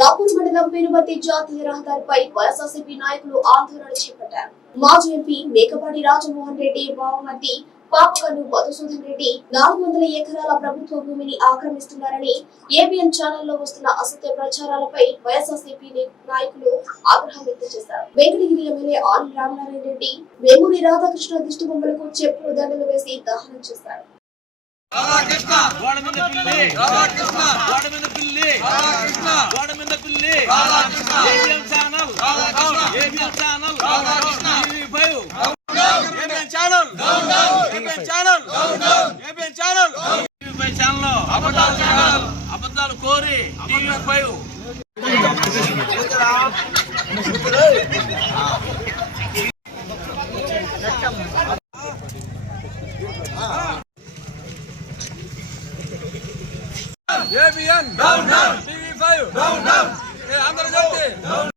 రాపూర్ మండలం పెనుబతి జాతీయ రహదారిపై వైఎస్ఆర్సీపీ నాయకులు ఆందోళన చేపట్టారు. మాజీ ఎంపీ మేకపాటి రాజమోహన్ రెడ్డి బావమతి పాపకన్ను మధుసూదన్ రెడ్డి నాలుగు వందల ఎకరాల ప్రభుత్వ భూమిని ఆక్రమిస్తున్నారని ఏబిఎన్ ఛానల్లో వస్తున్న అసత్య ప్రచారాలపై వైఎస్ఆర్సీపీ నాయకులు ఆగ్రహం వ్యక్తం చేశారు. వెంకటగిరి ఎమ్మెల్యే ఆన్ రామనారాయణ రెడ్డి వేమూరి రాధాకృష్ణ దిష్టి బొమ్మలకు చెప్పులు దండలు వేసి దహనం చేశారు. Radhakrishna! Channel channel channel channel అబద్ధాలు కోరి TV five ABN down down TV five down down Andhrajyothi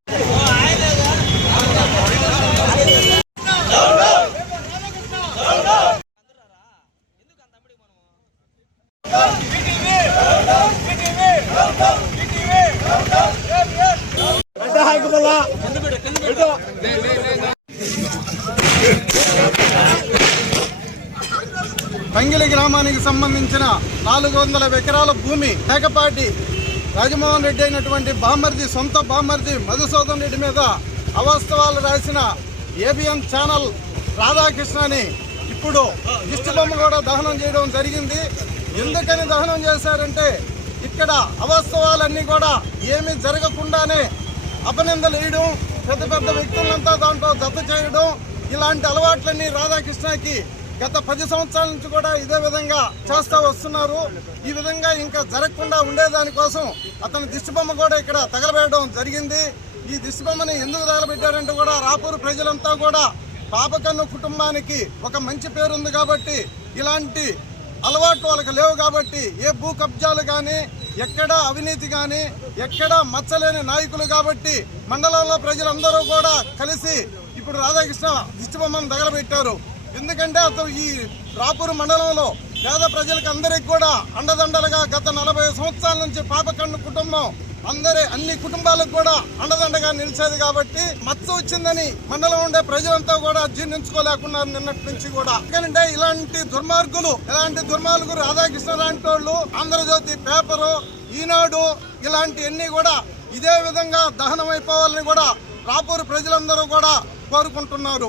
Tangili గ్రామానికి సంబంధించిన నాలుగు వందల ఎకరాల భూమి మేకపాటి రాజమోహన్ రెడ్డి అయినటువంటి బామర్ది సొంత బామర్ది మధుసూదన్ రెడ్డి మీద అవాస్తవాలు రాసిన ఏబిఎం ఛానల్ రాధాకృష్ణని ఇప్పుడు దిష్టి కూడా దహనం చేయడం జరిగింది. ఎందుకని దహనం చేశారంటే ఇక్కడ అవాస్తవాలన్నీ కూడా ఏమీ జరగకుండానే అపనిందలు వేయడం పెద్ద పెద్ద వ్యక్తులంతా దాంట్లో జత చేయడం ఇలాంటి అలవాట్లన్నీ రాధాకృష్ణకి గత పది సంవత్సరాల నుంచి కూడా ఇదే విధంగా చేస్తూ వస్తున్నారు. ఈ విధంగా ఇంకా జరగకుండా ఉండేదానికోసం అతని దిష్టిబొమ్మ కూడా ఇక్కడ తగలబెట్టడం జరిగింది. ఈ దిష్టిబొమ్మని ఎందుకు తగలబెట్టారంటే కూడా రాపూరు ప్రజలంతా కూడా పాపకన్ను కుటుంబానికి ఒక మంచి పేరు ఉంది కాబట్టి ఇలాంటి అలవాటు వాళ్ళకి లేవు కాబట్టి ఏ భూ కబ్జాలు కానీ ఎక్కడ అవినీతి కానీ ఎక్కడ మచ్చలేని నాయకులు కాబట్టి మండలంలో ప్రజలందరూ కూడా కలిసి ఇప్పుడు రాధాకృష్ణ దిష్టిబొమ్మను తగలబెట్టారు. ఎందుకంటే అతను ఈ రాపూరు మండలంలో పేద ప్రజలకు అందరికీ కూడా అండదండలుగా గత నలభై సంవత్సరాల నుంచి పాపకన్ను కుటుంబం అందరి అన్ని కుటుంబాలకు కూడా అండదండగా నిలిచేది కాబట్టి మత్తు వచ్చిందని మండలం ఉండే ప్రజలంతా కూడా జీర్ణించుకోలేకున్నారు నిన్నటి నుంచి కూడా. ఎందుకంటే ఇలాంటి దుర్మార్గులు ఇలాంటి దుర్మార్గులు రాధాకృష్ణ లాంటి వాళ్ళు ఆంధ్రజ్యోతి పేపరు ఈనాడు ఇలాంటివన్నీ కూడా ఇదే విధంగా దహనం అయిపోవాలని కూడా రాపూరు ప్రజలందరూ కూడా కోరుకుంటున్నారు.